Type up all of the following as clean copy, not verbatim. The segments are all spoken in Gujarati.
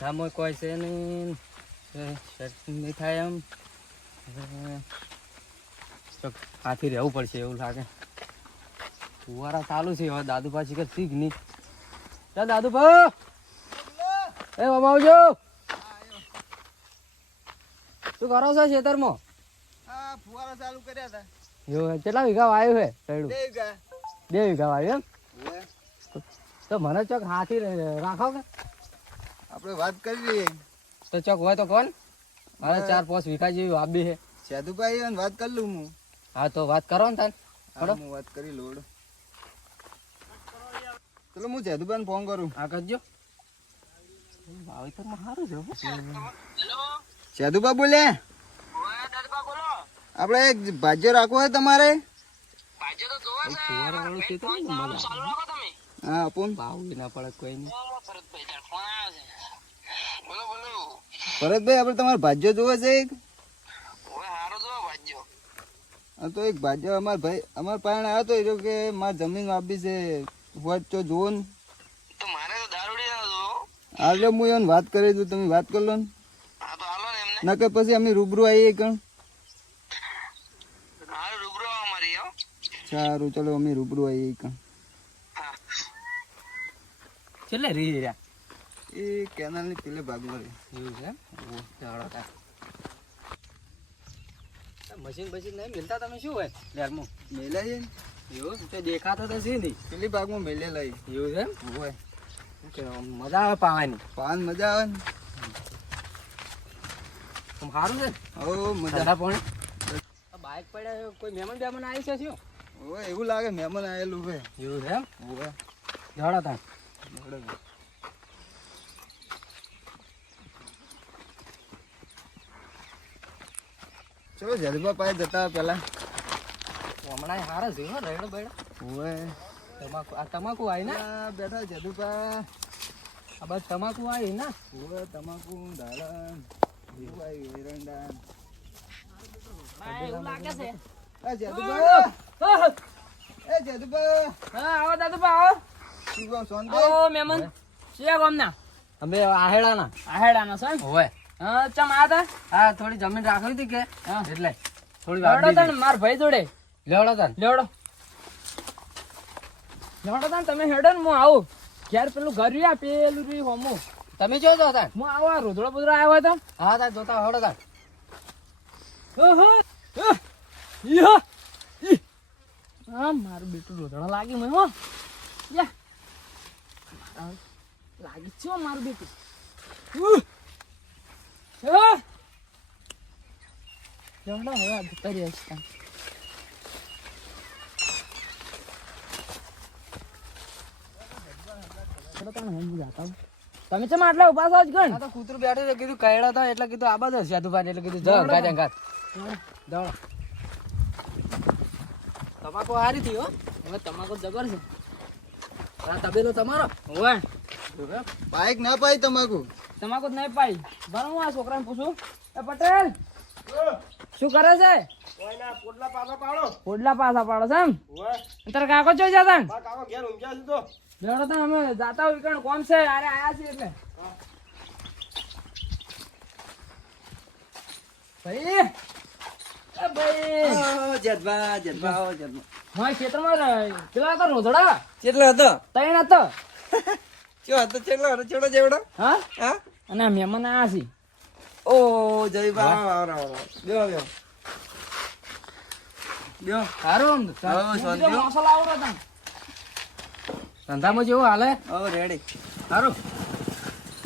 ધંધામાં કોઈ છે નહીં, સેટ નહીં થાય એમ. હાથી રહેવું પડશે એવું લાગે. ફુવારા ચાલુ છે હવે. દાદુભા શીખર શીખ નહીં. ચાલ દાદુભા, એ બાબા આવજો. શું કરો છો ખેતરમાં? ફુવારા ચાલુ કર્યા હતા. એવું કેટલા વીઘા વાવ્યું છે? 2 વીઘા. 2 વીઘા વાવ્યું એમ? તો મને ચોક હાથી રાખો કે આપણે વાત કરી લઈએ. તો ચોક હોય તો કોણ? મારે 4-5 વીઘા જેવી વાવી છે. સાધુભાઈ વાત કરી લઉં હું. હા તો વાત કરો ને તાન. હું વાત કરી લઉં. ચલો હું સાધુભાઈ ફોન કરું. હા કરજો. વાવેતરમાં સારું છે. સાધુભા બોલે. આપણે એક ભાજ્ય રાખવો હોય તમારે? હા આપો ને. ભાવ ના પડે કોઈ નહીં. ભરતભાઈ આપણે તમારે ભાજ્ય જોવે છે એક? હા તો એક ભાજ્ય અમારા પાસે આવ્યો તો એ કે મારે જમીન આપી છે હોય તો જોવો ને. હાલ હું એને વાત કરી દઉં, તમે વાત કરી લો ને. ના કે પછી અમે રૂબરૂ આવીએ કણ. સારું ચલો અમે રૂબરૂ આવીએ કણ. કેટલે રહી રહ્યા? એ કેનાલ ની પેલે ભાગમાં રહે. એવું છે? મશીન બશીન નહીં મિલતા? તમે શું હોય લેરમાં મેલા છે ને એવું તો દેખાતો તો છે નહીં. પેલી ભાગમાં મેલેલા એવું છે? હોય. મજા આવે પાવાની. પાન મજા આવે ને. સારું છે. ઓ મજા. પણ બાઇક પડ્યા કોઈ મહેમાન બેમાન આવી છે શું? હોય એવું લાગે મહેમાન આવેલું છે. એવું છે? હોય. જડો તા. ચલો જલબા પાસે જતા પેલા. હમણાં હારા છે રેડો બેડો. હોય તમાકુ આ તમાકુ આવી ને બેઠા જદુપા. આ બસ તમાકુ આવી ને. હોય તમાકુ દાડમ એવું આવ્યું એરંડા. એવું લાગે છે. એ જદુપા, એ જદુપા. હા આવો દાદુભા આવો. શું કહો શાંતિ? આવો મહેમાન. શિયા ગામના? અમે આહેડાના. આહેડાના છે? હોય. હા ચમ આ તા? હા થોડી જમીન રાખવી હતી કે એટલે થોડી વાડી તા માર ભાઈ જોડે. લેવડો તા. લેવડો. લેવડો તા તમે હેડો ને હું આવું. ઘેર પેલું ઘર રહ્યા પેલું રી હોમો. તમે જો તો તા? હું આવો રોધડો બોધડો આવ્યો હતો. હા તા જોતા હેડો તા. ઓહો. યો. આ મારું બેટું રોધડો લાગી મને હો. યા. લાગી છે મારું બેટું. જવડો હવે જતા રહ્યા છે. તમે ચમ આટલા ઉભા છો જ ગણ? આ તો કૂતરું બેઠું છે કીધું કયડા હતા એટલે કીધું આ બધા સાધુભાઈ એટલે કીધું જળ ગાજ ગાજ. દોડો. તમાકુ હારી થી હો. હવે તમાકુ જબર છે. આ તબેલો તમારો? હોય. બાઈક ના પાઈ તમાકુ. તમાકુ જ નહીં પાઈ. બરાબર હું આ છોકરાને પૂછું. એ પટેલ શું કરે છે? પોડલા પાછા પાડો છે એમ? તારે કાકો જોઈ જતા ને? બેડો તો અમે જાતા હોય કણ કોમ છે અરે આયા છે એટલે ભાઈ એ ભાઈ જદબા જદબા આવો જદબા. હા ખેતરમાં પેલા હતા રોધડા. કેટલો હતો? 3 હતો. કયો હતો? કેટલો હતો? છોડો જેવડો. હા હા અને આ મહેમાન આયા છે. ઓ જયબા આવો બેહો બેહો બેહો. સારું મસાલા આવડો હતા. ધંધામાં જેવું હાલે? રેડી. સારું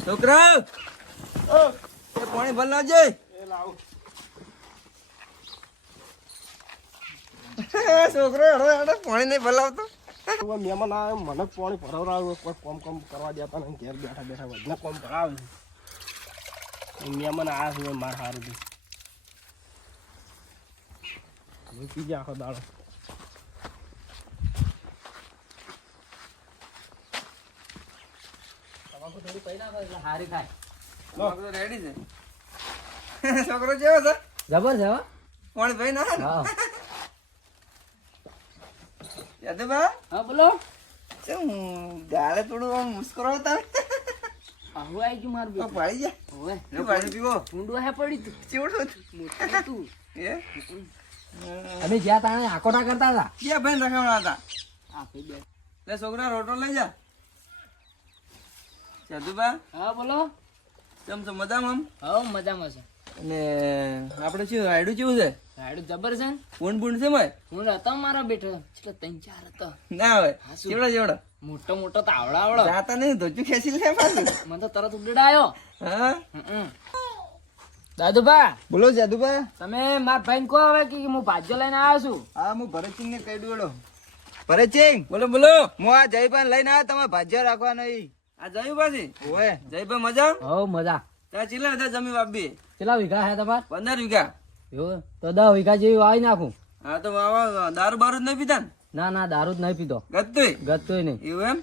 છોકરા એ પાણી ભર લાવજે. છોકરો હેડો પાણી નહીં ભલાવતો. મહેમાન આવે મને પાણી ભરાવડાવે કોઈ કોમ કરવા દેતા ને ઘેર બેઠા બેઠા વધને કોમ ભરાવે. મહેમાન આવ્યા છે મારે સારું છે પીજે આખો દાડો. હારી થાય. રેડી છે. છોકરો કેવો છે? જબર છે હો. પાણી ભાઈ ના હા યાદબા. હા બોલો. હું ગાળે થોડું આમ મુસ્કરો હતા. આવું આવી ગયું મારું બેટું. પાડી જા ઓવે. લો પાણી પીવો ઊંડું હે પડી તું. ચેવડો મોટું તું. એ અમે જ્યાં તાણે આકોટા કરતા હતા. ક્યાં બેન રખાવડા હતા આ ભાઈ બે. લે છોકરા રોટલો લઈ જા સાધુબા હા બોલો. કેમ છો મજામાં હા મજામાં છે. અને આપણે શું રાયડું કેવું છે રાયડું જબર છે ને. પૂન પૂન છે ભાઈ હું હતો મારો બેટો છેલ્લો 3-4 હતો. ના હોય હા, શું? ચેવડો ચેવડો મોટો મોટો તો આવડો. જાતા નહીં ધોચું ખેંચી લે પાછું મને તો તરત ઉડાડ્યો. હા દાદુભા બોલો જાદુબા તમે મારા ભાઈને કહો હવે કે હું ભાજ્યો લઈને આવ્યો છું. હા હું ભરતસિંહ ને કહી દઉં ભરતસિંહ બોલો બોલો હું આ જયભાઈ લઈને આવ્યો તમે ભાજ્યા રાખવા નહીં આ જયભાઈ ઓએ જયભાઈ મજા હો મજા. ત્યાં ચીલા હતા જમી બાપી કેટલા વીઘા હે તમાર? 15 વીઘા એવું તો 10 વીઘા જેવી વાવી નાખું. હા તો આવા દારૂ બારૂ જ નહીં પીતા ને ના ના દારૂ જ નહીં પીતો. ગતતોય નહીં. એવું એમ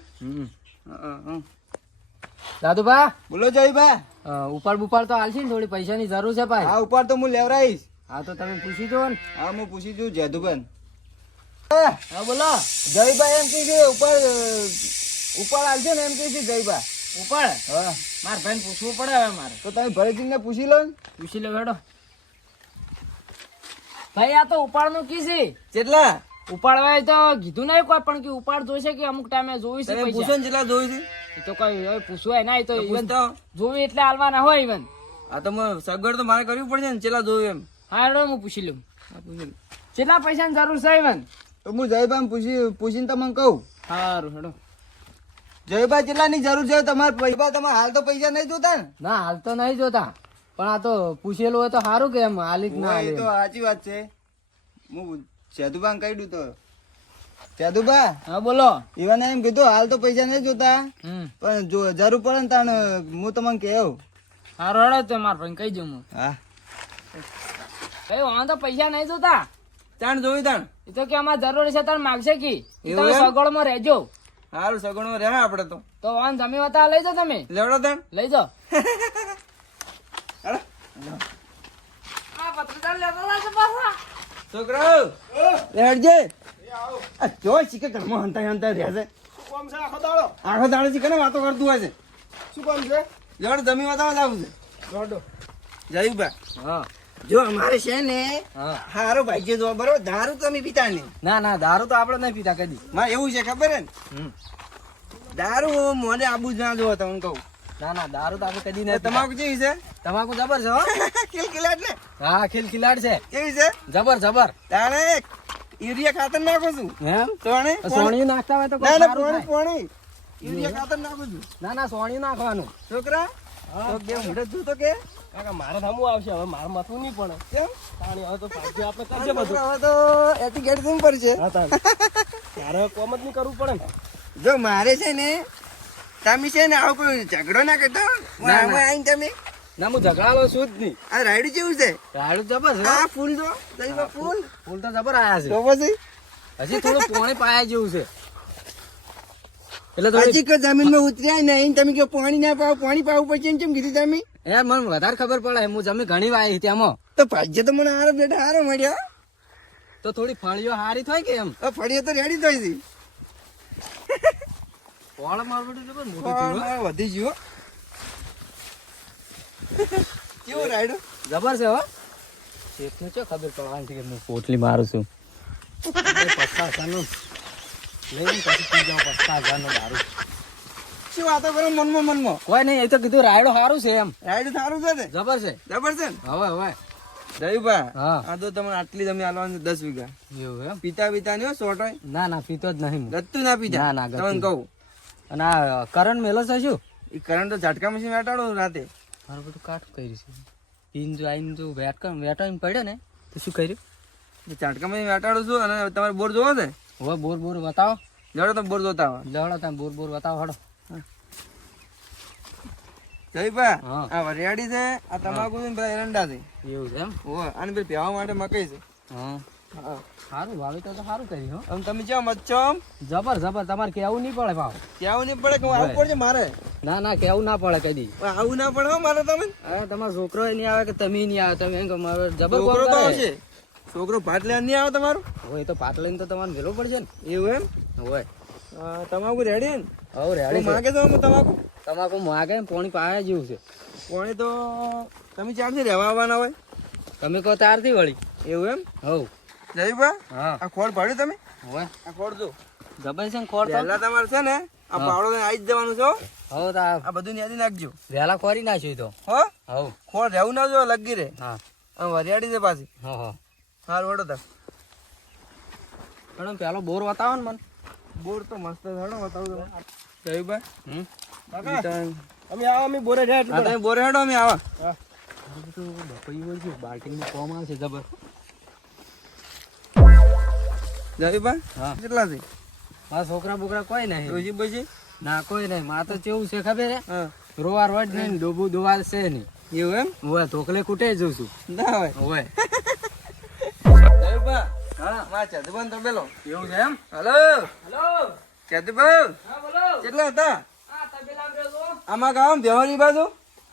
દાદુભા બોલો જયભાઈ ઉપાડ બુપાડ તો હાલશે ને થોડી પૈસાની જરૂર છે ભાઈ. હા ઉપર તો હું લેવરાઈશ હા તો તમે પૂછી દો ને. હા હું પૂછી જોઉં જાદુભાઈ હા બોલો. જયભાઈ એમ કે છે ઉપર આવશે ને એમ કે છે જયભાઈ ઉપાડ હા માર ભાઈને પૂછવું પડે હવે મારે. તો તમે ભરતસિંહ ને પૂછી લો ને પૂછી લો હેડો. ભાઈ આ તો ઉપાડ નું કી છે. કેટલા ઉપાડવાય તો કીધું નહીં કોઈ પણ કે ઉપાડ જોઈશે કે અમુક ટાઈમે જોઈ છે તમે પૂછો પૈસા. ને કેટલા જોયું છે એ તો કઈ હવે પૂછવાય ના. એ તો even પૂછતા જોવી એટલે હાલવાના હોય ઇવન. આ તો સગવડ તો મારે કરવી પડશે ને કેટલા જોયું એમ હા હેડો હું પૂછી લઉં હા, પૂછી લો. કેટલા પૈસાની જરૂર છે ઇવન. તો હું જયભાઈ પૂછીને તમને કહું સારું હેડો. જયભાઈ કેટલાની જરૂર છે તમારે પૈસા તમારે હાલ તો પૈસા નહીં જોતા ને ના હાલ તો નહીં જોતા પણ આ તો પૂછેલું હોય તો સારું કે એમ હાલી જ ના ઓય, હાલે એ તો સાચી વાત છે હું સેદુબા કહી દઉં તો સેદુબા હા બોલો. ઈવાને એમ કીધું હાલ તો પૈસા નહીં જોતા હમ પણ જો જરૂર પડે ને તાણ હું તમને કહું સારું હેડો તો માર ભાઈ કહી દઉં હું. હા ભાઈ વાંધો તો પૈસા નહીં જોતા. તાણ જોયું તાણ એ તો કે અમારે જરૂર છે તાર માગશે કી એવું તમે એમ? સગવડમાં રહેજો. સારું સગવડ રહ્યા આપડે તો વાંધો તમે વતા લઈ જાઓ. તમે લેવડો તાણ લઈ જાઓ. હાલો. આ પત્રકાર લેતા હતા પાછા. છોકરાઓ લેવડજે આ જો શીખે ઘરમાં હંતા હંતા રહ્યા છે શું કામ છે આખો દાડો? આખો દાડે શીખે ને વાતો કરતું હોય છે શું કામ છે? લેવડ જમી વાતાવરણ આવું છે દોડો. જયુબા હા જો અમારે છે ને હા. હારો ભાઈ છે જો બરોબર દારૂ તો અમે પીતા નહીં ના ના દારૂ તો આપણે નહીં પીતા કદી. મારે એવું છે ખબર હે ને દારૂ મોને આબુ જ ના જોવો તમને કહું ના ના દારૂ તો આપણે કદી નહીં પીતા. તમાકુ કેવી છે તમાકુ જબર છે હો. કિલકિલાટ ને હા ખિલખિલાટ છે. કેવી છે જબર જબર. તાણે યુરિયા ખાતર નાખું છું એમ સોણે સોણિયું નાખતા હોય તો કોઈ ના ના સારું પોણી થાય. પોણી યુરિયા ખાતર નાખું છું ના ના સોણિયું નાખવાનું. છોકરા તો કે મોઢે તું તો કે કાકા મારે થામું આવશે હવે મારે માથું નહીં પડે કેમ પાણી હવે તો ભાગ્ય આપણે કરશે બધું. હવે તો એટીકેટ કેમ પડશે હા તાર તારે કોમ જ નહીં કરવું પડે ને. જો મારે છે ને તમે છે ને આવો કોઈ ઝઘડો ના કરતા ના, ના. આમાં આવીને તમે ના હું ઝઘડાલો છું જ નહીં. આ રાયડું કેવું છે રાયડું જબર છે હો. આ ફૂલ જો દહીંમાં ફૂલ ફૂલ તો જબર આયા છે. તો પછી હજી થોડું પાણી પાયા જેવું છે એટલે થોડી હજી કે જમીનમાં ઉતર્યા નહીં તમે કે પાણી ના પાવ પાણી પાવું પડશે એમ કેમ કીધું તમે એ મને વધારે ખબર પડે. હું જમી ઘણી વાય ત્યાંમાં તો ભાગ્ય તો મને હારો બેટા હારો મળ્યો તો થોડી ફળીઓ હારી થાય કે એમ. ફળીએ તો રેડી થઈ ગઈ ફળ મારું જબર મોટું થયું હો. વધી ગયો કેવું રાયડું જબર છે હો. શેઠને ચો ખબર પડવાની છે કે હું પોટલી મારું છું. 50,000 નું લઈને પછી પી જાઉં 50,000 નો દારૂ. શું વાતો કરો મનમાં કોઈ નહીં. એ તો કીધું રાયડો સારું છે એમ. રાયડું સારું છે ને જબર છે. જબર છે ને હવે હવે દયુભા હા. આ તો તમને આટલી જમી આલવાની 10 વીઘા એવું એમ. પિતા પિતા ની સોટાય ના ના પીતો જ નહીં હું. ગત્તું ના પીતા ના, ના, ગત્તું. તમને કહું અને આ કરંટ મેલો છે શું? એ કરંટ તો ઝાટકા મશીન વેટાડો રાતે મારું બધું કાઠું કર્યું છે. પીન જો આઈને જો વેટાઈને પડ્યો ને તો શું કર્યું? એ ઝાટકા મશીન વેટાડો છું અને તમારે બોર જોવો છે હવે બોર બતાવો. જડો તમે બોર જોતા હોય લડો તમે બોર બતાવો હડો. જયભા હા. આ વરિયાળી છે આ તમાકુ છે ને પેલા એરંડા છે એવું છે એમ. ઓહો અને પેલી પ્યાવા માટે મકઈ છે હા હા સારું વાવેતર તો સારું કર્યું હો. આમ તમે કેમ મચ્છો આમ જબર તમારે કેવું નહીં પડે ભાવ. કેવું નહીં પડે કે હું આવું પડશે મારે ના ના કેવું ના પડે કદી. આવું ના પડે હો મારે તમે હવે તમારો છોકરો નહીં આવે કે તમે નહીં આવે. તમે એમ કે મારો જબર કોમ છોકરો તો કરે. આવશે છોકરો ભાત લેવા નહીં આવે તમારું હવે એ તો પાટ લઈને તો તમારે વેલો પડશે ને. એવું એમ હોય તમાકુ રેડી ને હવે રેડી માગે તો તમાકુ તમાકુ માગે પોણી પાયા જેવું છે. કોણી તો તમે ચારથી રહેવા આવવાના હોય તમે કહો તારથી વળી. એવું એમ? હવ. જયભા હા. આ ખોળ પાડ્યું તમે? હોય. આ ખોળ જો જબર છે ને ખોર તો. પહેલા તમારે છે ને આ પાવડો લઈને આવી જ જવાનું છો. હવ તા આ બધું યાદી નાખજો. વહેલા ખોરી નાખ્યું તો. હો હવ. ખોળ રહેવું ના જો લગી રે. હા. આમ વરિયાળી છે પાછી. હા હા. હાર વડો તાર. મેડમ પેલો બોર બતાવો ને મને. બોર તો મસ્ત છે હેડો બતાવું તમે. જયભા કાકા અમે આવો અમે બોરે જાય એટલે તમે બોરે હેડો અમે આવા. હા. બાલ્ટીમાં કોમ આવશે જબર. જયભા હા. કેટલા છે? મારા છોકરા બોકરા કોઈ નહીં. ડોશી બોશી? ના કોઈ નહીં. મારે તો કેવું છે ખબર હે? હા. રોવા રોજ નહીં ડોબું દોવા છે નહીં. એવું એમ? હોય ધોકલે કૂટે જઉં છું. ના હોય. હોય. જયભા હા માં ચેતુભાઈ તો બેલો. એવું છે એમ? Hello hello. ચેતુભાઈ હા બોલો. કેટલા હતા? હા તબેલા માં રહેજો. આમાં ગામ બેહોરી બાજુ?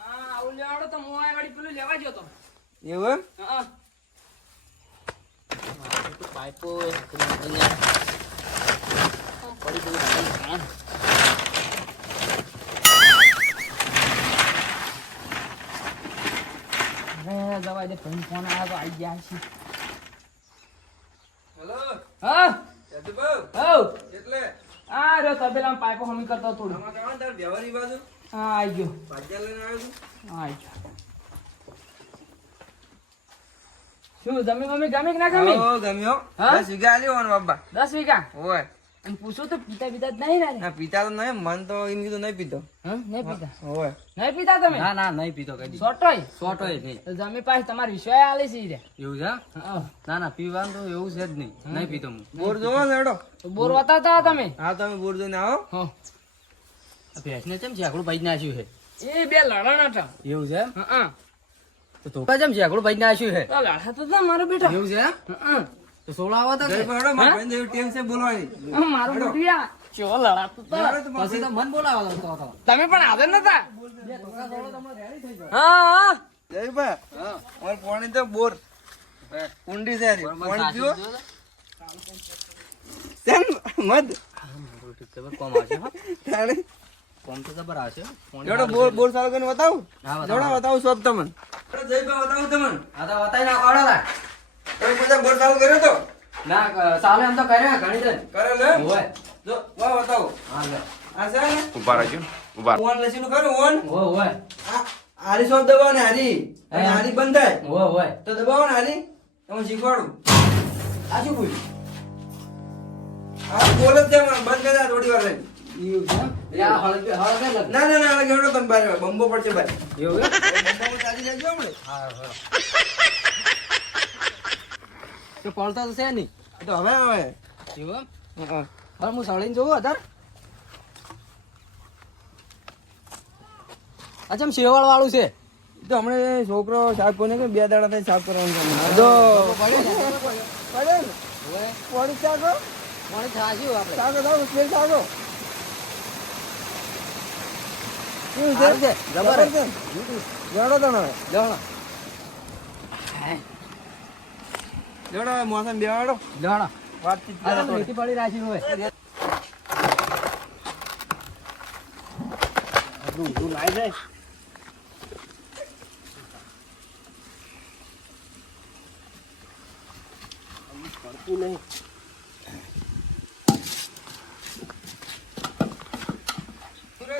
હા આવું લેવાડો તો હું આ વાળી પેલું લેવા ગયો તો. એવું એમ? હા. પાઇપો પડી ગયું. અરે દવા દે ફોન આવ્યો તો આવી ગયા છે. હલો હા ચેતુભાઈ હવ એટલે આ રે તબેલામાં પાઇપો હમી કરતો થોડું. આમાં ગામ તાર બેહોરી બાજુ હા આવી ગયો. ભાજ્યા લઈને આવ્યો છું. હા આવી ગયો. શું જમી મમ્મી ગમી કે ના ગમી? ઓ ગમ્યો. હા? 10 વીઘા આલ્યો ઓન બાબા. 10 વીઘા. ઓય અને પૂછું તો પીતા પીતા જ નહીં ને? ના પીતા તો નહીં મન તો એમ કીધું નહીં પીતો. હા નહીં પીતા. ઓય નહીં પીતા તમે? ના ના નહીં પીતો કદી. સોટોય સોટોય નહીં. તો જમી પાસે તમારી વિશ્વાસ આલે છે ઈ રે. એવું છે? હા. ના ના પીવાનું તો એવું છે જ નહીં. નહીં પીતો હું. બોર જોવો ને હેડો. તો બોર વતાવતા હતા તમે? હા તમે બોર જોઈને આવો. હા. આ ભેંસને ચમ ઝેકડું ભાઈ નાખ્યું છે? એ બે લડાણા હતા. એવું છે એમ? હા. તો ધોકા ચમ ઝેકડું ભાઈ નાખ્યું છે? તો લડા તો ના મારો બેટા. એવું છે એમ? હા. તો સોળાવો તો કે? જયભા હેડો મારા ભાઈને એવી ટેમ છે બોલવાની. મારો બેટિયા ચો લડાતો તો. હેડો તો પછી તો મન બોલાવો તો. તમે પણ હાજર નતા? હા હા. જયભા ઓર પાણી તો બોર ઊંડી છે રે. પાણી પીવો. કેમ મત કોમ આવશે હો. તાણી કોમ તો જબર આવશે. જોડો બોર ચાલુ કરીને બતાવું. હા, બતાવો. જોડો બતાવું સબ તમને. જયભા બતાવું તમને. આ તો વતાઈ નાખો હળો લા. તમે બધા બોર ચાલુ કર્યો તો? ના ચાલે એમ તો કર્યા ઘણી દે. કરે લે. હોય. જો વાહ બતાવો. હા લે. આ છે ને ઉભા રહેજો ઉભા ઓન લસીનું ખરું ઓન. હોય. આ હારી શોપ દબાવો ને હારી. અને હા. હારી બંધ થાય હોય. તો દબાવો ને હારી. તમે શીખવાડું. આ શું બોલ્યું? આ બોલ જ છે મને બંધ કરી દે થોડી વાર રહીને. એવું છે એમ? એ આ હળગે લાગે. ના ના ના આગળ હેડો તમે બહાર બંબો પડશે બહાર. એવું એમ? બંબોમાં ચાલી જાય હમણે. હા હા. તો પડતા તો છે નહીં. એ તો હવે હવે. એવું એમ? હા. પણ હું સળીને જોઉં અત્યારે. અચ્છા આમ શેવાળ વાળું છે. એ તો હમણે છોકરો સાફ કોને કે 2 દાડા થાય સાફ કરવાનું છે. જો પડે ને પડી ચાકો પાણી થાશ્યું આપણે. ચાકો દાવ સ્પેલ ચાકો. કેવું સારું છે? છે. જબર છે. જોડો તને હવે. જવાનો. જોડો હવે મોસમ બેવાડો. જવાનો. વાતચીત આ કરો તો મેથી પડી રાખી હોય. ઊંધું નાઈ જાય પડતું નહીં.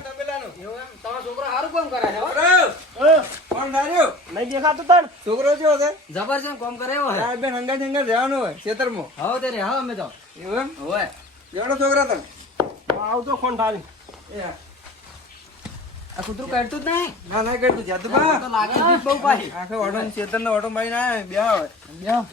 તબેલાનું. એવું એમ? તમારો છોકરો સારું કામ કરે છે હો. કોણ ધાર્યો? નહીં દેખાતું તાર છોકરો કેવો છે? જબર છે કામ કરે એવો હે. આ બેન હંગાત હંગાત રહેવાનું હોય ખેતરમાં. હવે તે રે હવે અમે તો. એવું એમ? હોય. જોડો છોકરા તમે. આવતો કોણ ઠારી એ આ કૂતરું કાઢતું જ નહીં. ના ના કરતું જાતું તો બા. લાગે છે બહુ પાછી. આખે ઓટો ખેતરનો ઓટો મારીને આયા બે આવે. લ્યો.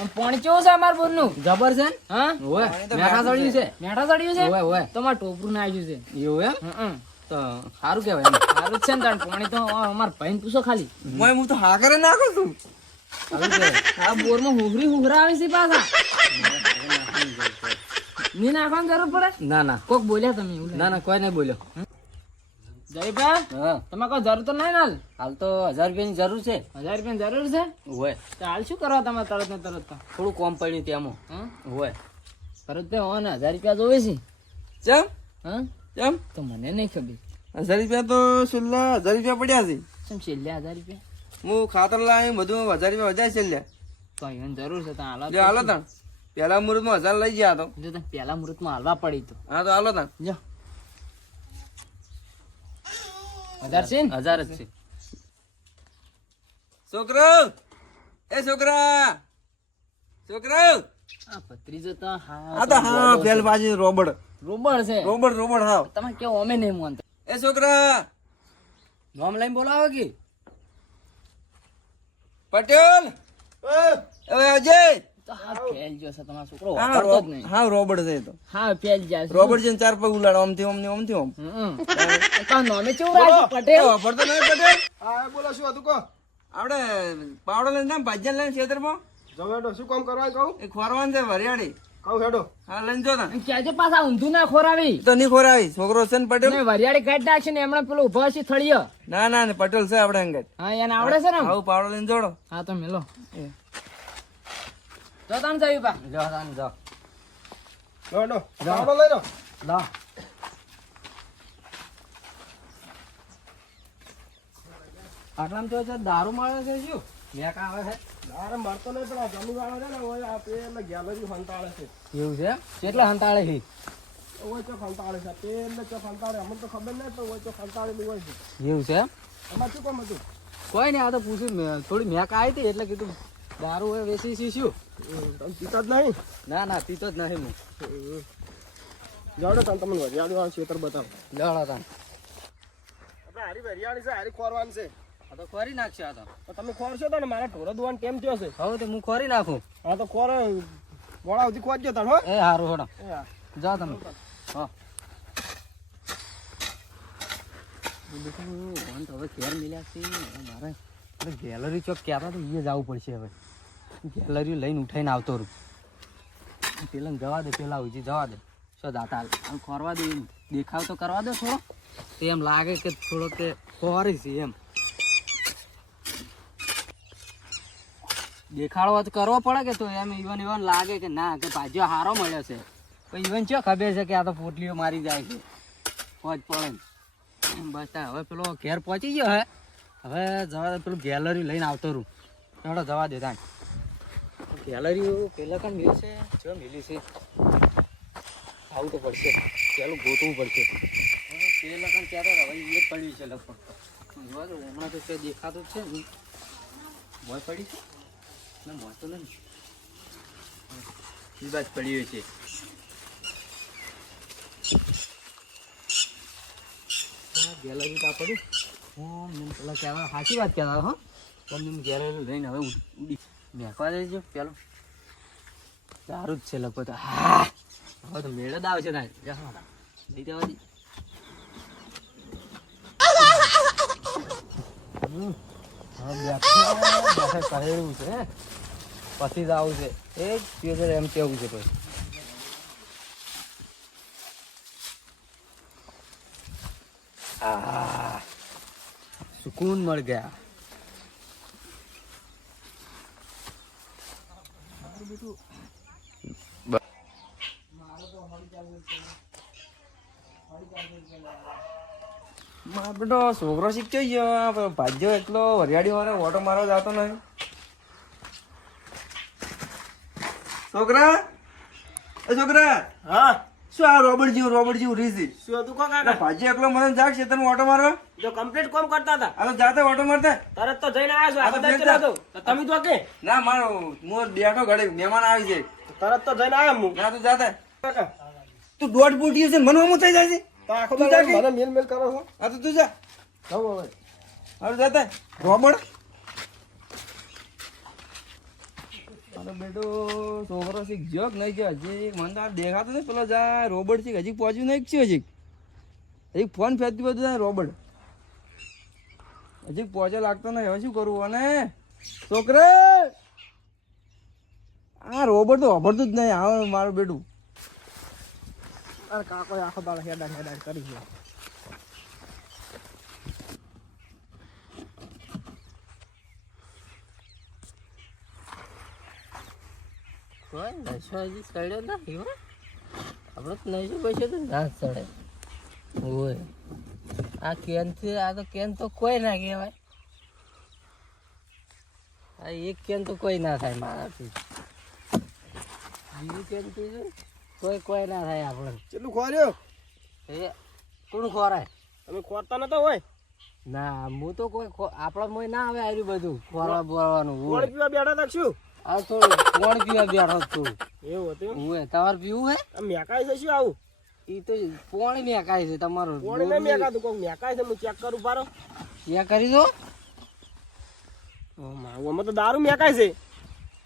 આમ પાણી કેવું છે અમાર બોરનું? જબર છે ને? હા હોય. પાણી તો મેઠા ગાઢું ચડ્યું છે. મેઠા ચડ્યું છે? હોય હોય. તમારે ટોપરું નાખ્યું છે. એવું એમ? હં. તો સારું કહેવાય એમ. સારું જ છે ને તાણ પાણી તો અમાર ભાઈને પૂછો ખાલી. મોય હું તો હા કરે નાખું છું. સારું કહેવાય. આ બોરમાં હુહરા આવે છે પાછા. ની નાખવાની જરૂર પડે? ના ના. કોક બોલ્યા તમે એવું ના ના કોઈ નહીં બોલ્યો. જયભા હા. તમે કોઈ જરૂર તો નહીં ને હાલ? હાલ તો 1000 રૂપિયાની જરૂર છે. 1000 રૂપિયાની જરૂર છે? હોય. તો હાલ શું કરવા તમે તરત ને તરત તો? થોડું કોમ પડ્યું તેમાં. હં? હોય. તરત તે હો ને 1000 રૂપિયા જોવે છે. ચમ હં? કેમ તો મને નહીં ખબર. 1000 રૂપિયા તો છેલ્લા 1000 રૂપિયા પડ્યા છે. કેમ છેલ્લે 1000 રૂપિયા? હું ખાતર લાવી બધું 1000 રૂપિયા વધારે છેલ્લા. તો એને જરૂર છે તો હાલો. લે હાલો તાણ. પહેલા મુહૂર્તમાં 1000 લઈ ગયા તો. જો તને પહેલા મુહૂર્તમાં હાલવા પડી તો. હા તો હાલો તાણ. જો 1000 છે ને? 1000 જ છે. છોકરો એ છોકરા છોકરો આ ભત્રીજો તો આ તો હા પેલ બાજુ રોબડ રોબડ છે. રોબડ હા. તમે કેવો અમે નહીં માનતા. એ છોકરા નામ લઈને બોલાવો કે પટેલ હવે અજય તો હા ફેલ જો છે તમારો છોકરો હા વાપરતો જ નહીં. હા રોબડ છે એ તો. હા ફેલ જાય છે. રોબડ જેને 4 પગ ઉલાડો આમથી આમ તો નામે કેવું રાખ્યું? પટેલ. વાપરતો નહીં પટેલ. હા બોલો શું હતું કહો. આપણે પાવડો લઈને જામ ભાજ્યા લઈને ખેતરમાં જો હેડો શું કામ કરવા કહું. એ ખોરવાનું છે વરિયાળી. કહું હેડો. હા લઈને જો તા. ક્યાંજે પાછા ઊંધું ના ખોરાવી. તો નહીં ખોરાવી છોકરો છે ને પટેલ. ને વરિયાળી કાઢી નાખશે ને એમણે પેલો ઉભો છે થળિયો. ના ના ને પટેલ છે આપણે અંગત. હા એને આવડે છે ને આમ? આવું પાવડો લઈને જોડો. હા તો મેલો જો તમે જઈ બા. લ્યો તાન જાઓ. હેડો પાવડો લઈ લો. લાવ. આટલામાં તો છે દારૂ મળે છે શું મેક આવે છે અરે મારતો નહીં પેલા જમી વાળો છે ને ઓય આ પેલા ગેલેરી ફંટાળે છે. એવું છે કેટલા હંતાળે છે ઓય તો ફંટાળે છે પેલ ને તો ફંટાળે અમને તો ખબર નહીં પણ ઓય તો ફંટાળેલું હોય છે. એવું છે એમાં શું કામ હતું. કોઈ નહીં આ તો પૂછ્યું થોડી મેક આવી હતી એટલે કીધું દારૂ હોય વેચી છે શું તમે પીતા જ નહીં. ના પીતો જ નહીં હું જાડો તમે તમને વરિયાળી વાળું ખેતર બતાવો. લેવડો તાન આપણે હારી વરિયાળી છે હારી ખોરવાનું છે. આ તો ખોરી નાખશે આ તો તો તમે ખોરશો તો ને મારા ઢોરો દુવાનું ટેમ થયો છે. હવે તો હું ખોરી નાખું હા તો ખોરો મોડા સુધી ખોરજો તને હો. એ સારું હેડો એ હા. જાઓ તમે હા હવે ઘેર મિલ્યા છે મારે ગેલેરી ચોક કહેતા તો એ જવું પડશે હવે ગેલેરી લઈને ઉઠાઈને આવતો રહું પેલા જવા દે પેલા ઉજી જવા દે શું દાતા આમ ખોરવા દે એમ દેખાવ તો કરવા દે થોડો તો એમ લાગે કે થોડો કે ખોરી છે એમ દેખાડવો તો કરવો પડે કે તો એમ ઇવન લાગે કે ના કે ભાજ્યો હારો મળ્યો છે પણ ઇવન ચો ખબર છે કે આ તો પોટલીઓ મારી જાય છે પહોંચ પડે બસ હવે પેલો ઘેર પહોંચી ગયો હવે જવા દે પેલું ગેલેરી લઈને આવતો રહું ચાલો જવા દે ત્યાં ગેલેરી પેલા કાં મિલ છે જો મિલી છે આવું તો પડશે પેલું ગોતવું પડશે પેલા કાં કહેતા હતા ભાઈ એ જ પડ્યું છે લગભગ જોવા દો હમણાં તો છે દેખાતું જ છે ને મોય પડી છે ના મોય તો નહીં એ બાજ પડ્યું છે ગેલેરી કા પડ્યું હું પેલા કહેવા સાચી વાત કહેતા હા તમને ગેલેરી લઈને હવે ઉડી મેકવા દેજો પેલું સારું જ છે લગભગ તો હા હવે તો મેળ જ આવે છે ના લઈ જવા દી કરેલું છે પછી જ આવું છે એ જ એમ કેવું છે પછી सुकून मर गया બેટો છોકરો શીખ્યો ગયો ભાજ્યો એટલો વરિયાળી વાળો ઓટો મારવા જતો નહીં છોકરા એ છોકરા હા શું આ રોબર્ટ જેવું રીઝી શું હતું કો કાકા. ભાજી એકલો મને જાગ છે તને ઓટો મારવા જો કમ્પ્લીટ કોમ કરતા હતા આ તો જાતે ઓટો મારતા તરત તો જઈને આવ્યા આ તો છો આ બેઠા. તો તમે તો કે ના મારો હું બેઠો ઘડે મહેમાન આવી જાય તરત તો જઈને આવ્યા હું ના તું જાતે કાકા. તું દોઢ ફૂટી છે મને હમું થઈ જાય છે તો આખો તું દાડો જા કે? મને મેલ કરો છો. હા તો તું જા જાઓ હવે. હવે જાતે રોબર્ટ મારો બેટો છોકરો શીખ જો કે નહીં છે હજી મને તો દેખાતો નહીં પેલો જા રોબર્ટ શીખ હજી પહોંચ્યું નહીં છે હજી ફોન ફેંકતી બધું જાય રોબર્ટ હજી પહોંચે લાગતો નહીં હવે શું કરવું અને છોકરા આ રોબર્ટ તો વાપરતું જ નહીં આવે મારું બેટું અરે કાકો આખો દાડો હેડા કરી ગયો. કોઈ નશો હજી ચડ્યો નથી હો આપણે તો નશો પૈસે તો ના ચડે ઓય આ કેન થી આ તો કેન તો કોઈ ના કહેવાય. આ એક કેન તો કોઈ ના થાય મારાથી. બીજું કેન થી કોઈ ના થાય આપણે. કેટલું ખોર્યો એ કોણ ખોરાય? તમે ખોરતા નતા હોય ના હું તો કોઈ આપણા મોય ના આવે આવ્યું બધું ખોરવા બોરવાનું. પાણી પીવા બેઠા તા શું આ થોડું કોણ પીવા બેઠો છું. એવું હતું ઓય તમારે પીવું હે? આ મેકાય છે શું આવું ઈ તો પોણી મેકાય છે તમારું. પાણી નહીં મેકાતું કોઈ મેકાય છે હું ચેક કરું પારો ત્યાં કરી દો. આમાં તો દારૂ મેકાય છે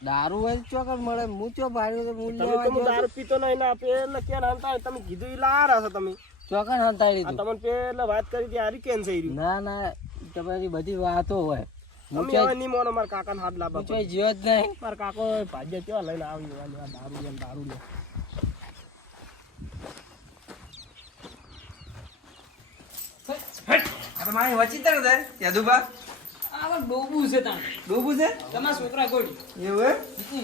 દારૂ હોય ચોકર મળે. હું ચો ભાડ્યો તો હું તમે તો દારૂ પીતો નહીં ને પેલા કેન હંતા તમે કીધું ઈ લારા છો તમે ચોકર હંતાડી આ દીધું. તમને પેલા વાત કરી હતી હારી કેન છે ઈ રહ્યું. ના ના તમારી બધી વાતો હોય. હું તમે હવે નહીં મોનો મારા કાકાને હાથ લાવવા ચોય જ્યો જ નહીં. મારા કાકો ભાજ્ય કેવા લઈને આવી દારૂ લે દારૂ લે આ તો મારી વચિત્ર છે યાદુબા. આ તો ડોબું છે તાણ. ડૂબું છે તમારા છોકરા ગોળી. એવું હે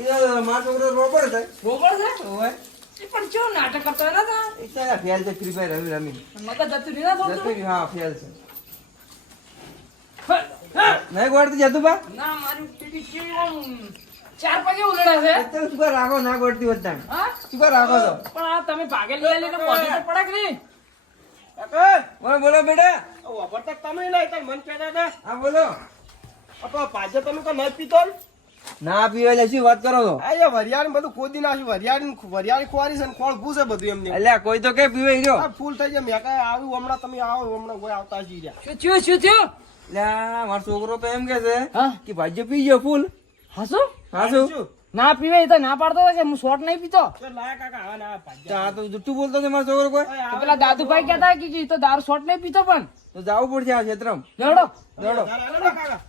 એ મારો છોકરો રોબર છે. બરોબર છે? ઓય એ પણ ચો નાટક કરતો હોય ને તા? એ તો આ ફેલ છે ફ્રી ફાયર રમી રમી મગજ જતું નહીં ના થોડું? જતું રહ્યું. હા ફેલ છે હા, હા. નહીં ગોળતી યાદુબા. ના મારી પેટી કેવી આમ ચાર પગે ઉલડે છે. તો શું કર રાખો ના ગોળતી વધતા હા? શું કર રાખો છો પણ આ તમે ભાગે લઈ લઈને પહોંચી તો પડે કે નહીં? કાકા બોલો બોલો બેટા. વાપરતા તમે નહીં તાર મન કહેતા હતા હા બોલો. આ ભાજ્ય તમે તો નહીં પીતો ને ના પીવે એટલે શું વાત કરો છો? આ વરિયાળી બધું ખોદી નાખ્યું વરિયાળી ખોરી છે ને ખોળ ઘૂસે બધું એમને અલ્યા કોઈ તો કે પીવે હીરો. આ ફૂલ થઈ જાય મેં કાંઈ આવ્યું હમણાં તમે આવો હમણાં કોઈ આવતા જ રહ્યા શું થયું શું થયું? અલ્યા મારો છોકરો તો એમ કે છે હા? કે ભાજ્ય પી ગયો ફૂલ. હસો? હા શું શું ના પીવે એ તો ના પાડતો હતો કે હું શોર્ટ નહીં પીતો. તો લાયા કાકા હવે ના ભાજ્ય તો આ તો જુઠ્ઠું બોલતો છે મારો છોકરો કોઈ. તો પેલા દાદુભાઈ કહેતા કે ઈ તો દારૂ શોર્ટ નહીં પીતો પણ. તો જાવું પડશે આ ક્ષેત્રમાં. લેવડો. દોડો. કાકા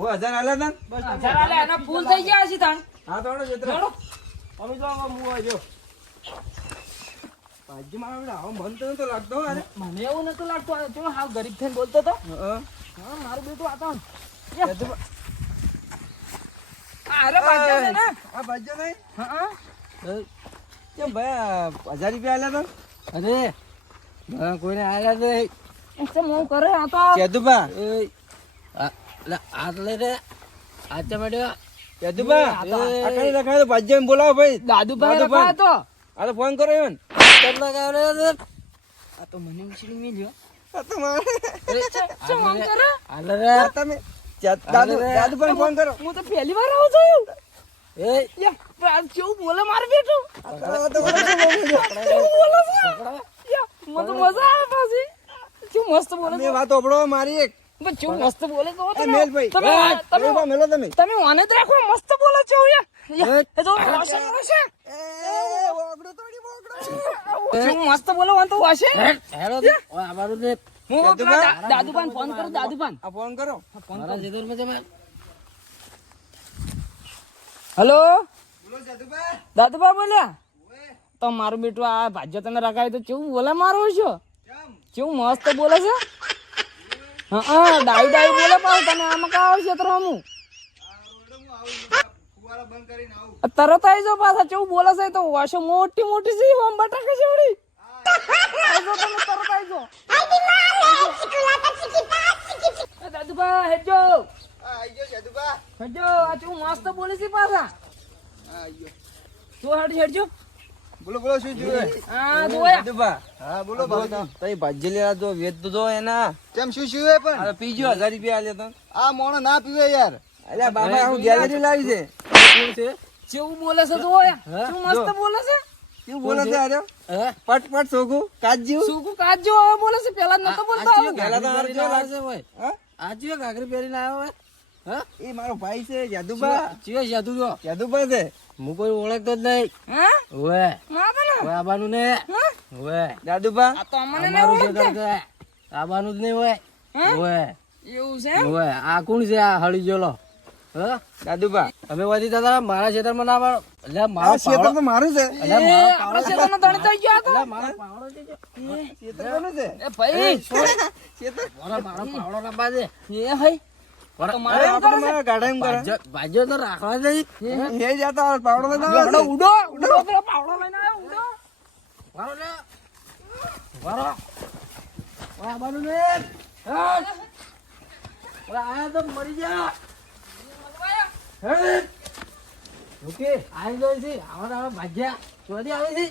ઓ 1000 આલ્યા તા ને? જરા લે એના ફૂલ થઈ ગયા છે તાણ. હા દોડો ક્ષેત્ર. લેવડો. તમે જો હવે હું હોય જો ભાજ્ય મારા બેટા આવો મન તો નતો લાગતો હો આને. મને એવું નતું લાગતું આ ચલો હાવ ગરીબ થઈને બોલતો તો. હા. હા મારું બેટું આ તો યાદુબા. અરે બાજુ છે ને. આ ભાજ્ય નહીં હા કેમ ભાઈ 1000 રૂપિયા આલ્યા તા? અરે મને કોઈને આયા નહીં. તો હું કરે આ તો યાદુબા. હાથ લઈ રે. હાથ ચમાડ્યો. યાદુબા. આ તો- આ કઈ લખાય તો ભાજ્ય એમ બોલાવો ભાઈ. દાદુભાઈ દાદુભાઈ. રખા તો. આ તો ફોન કરો એવન. કેટલા ગાવડે? આ તો મને ઉછળી મેલ્યો. આ તો મારે. શું આમ કરે? હાલ રે. આ તમે દાદુભાઈ ફોન કરો. હું તો પહેલી વાર આવું છું. એ યા, પણ આ કેવું બોલે મારું બેટું? આ તો મને શું બોલ્યો? કેવું બોલે છે? યા, મને તો મજા આવે પાછી. કેવું મસ્ત બોલે મેં છે. વાત ઓભળો મારી એક. પણ કેવું મસ્ત બોલે છે. એ મેલભાઈ. તમે મેલો તમે. તમે ઓને જ રાખો મસ્ત બોલે છે યા. યા, એ તો વાસે વાસે. કેવું મસ્ત બોલે વાન તો વાસે. હેરો ઓય અમારું ને હું પેલા દાદુભાઈને ફોન કરું દાદુભાઈ. આ ફોન કરો. મારા જીગરમાં જમે. હેલો બોલો જાદુભાઈ. દાદુભાઈ બોલ્યા તો મારું બેટું આ ભાજ્ય તને રખાય તો કેવું બોલે મારું છો કેવું મસ્ત બોલે છે હા ડાઈ ડાઈ બોલે પાછું તમે આમાં કા આવશે તો હું તરત આવી જાઓ પાછા કેવું બોલે છે તો વાસો મોટી મોટી છે આમ બટાકા છે વળી આઈ જાઓ તમે તરત આવી જાઓ દાદુભાઈ હેજો હેજો આ કેવું મસ્ત બોલે છે પાછા જો હેડ હેડજો બોલો બોલો શું જોઈએ? હા જોયા જાદુભા. હા બોલો તઈ ભાજ્ય લેવા જો વેચ તો જો એના. કેમ શું શું હે પણ આ પીજો 1000 રૂપિયા આલ્યા તા. આ મોણો ના પીવે યાર અલ્યા બાબા હું ગેલેરી લાવી છે. કેવું છે કેવું બોલે છે જોયા કેવું મસ્ત બોલે છે કેવું બોલે છે આર્યો? હે પટ પટ સોગું કાજ્યું. સુકુ કાજો હવે બોલે છે પેલા નતો બોલતો આવું. પહેલા તો હાર પહેરીને જેવો આવ્યો છે ભાઈ. હા? આ ચિયો ઘાઘરી પહેરીને આવ્યો હોય. હા એ મારો ભાઈ છે જાદુભા. ચિયો જાદુ જો જાદુભા છે. હું કોઈ ઓળખતો જ નહીં. હા ઓવે માતા ને ઓવે આબાનું ને હા ઓવે જાદુભા. આ તો અમને ને અમારું ઓળખતા. છે આબાનું જ નહીં હોય. હા? ઓવે એવું છે ઓવે આ કોણ છે આ હળી જોલો? હા જાદુભા. તમે વધી દાદા મારા ક્ષેત્રમાં ના પાડો. એટલે આ મારો ક્ષેત્ર પાવડો તો મારું છે. એટલે એ, મારો આપણા શેતાનો ધણી થઈ ગયો આ તો. એટલે મારો પાવડો છે જો. ક્ષેત્ર કોનું છે? એ ભાઈ ક્ષેત્ર. મારો પાવડો ના પાડે. એ ભાઈ તો મારે એમ કરે છે. મારા ગાડા એમ કરે. ભાજ્યો તો રાખવા દઈ. એ જાતા પાવડો તો ના ઉડો આવે. ઉડો ઉડો પેલો પાવડો લઈને આવ્યો ઉડો મારો લે. વારો ઓય બાનું ને ઓય આયા તો મરી જા હે ઓકે આઈ ગઈ છે આવા ભાગ્યા ચોધી આવે છે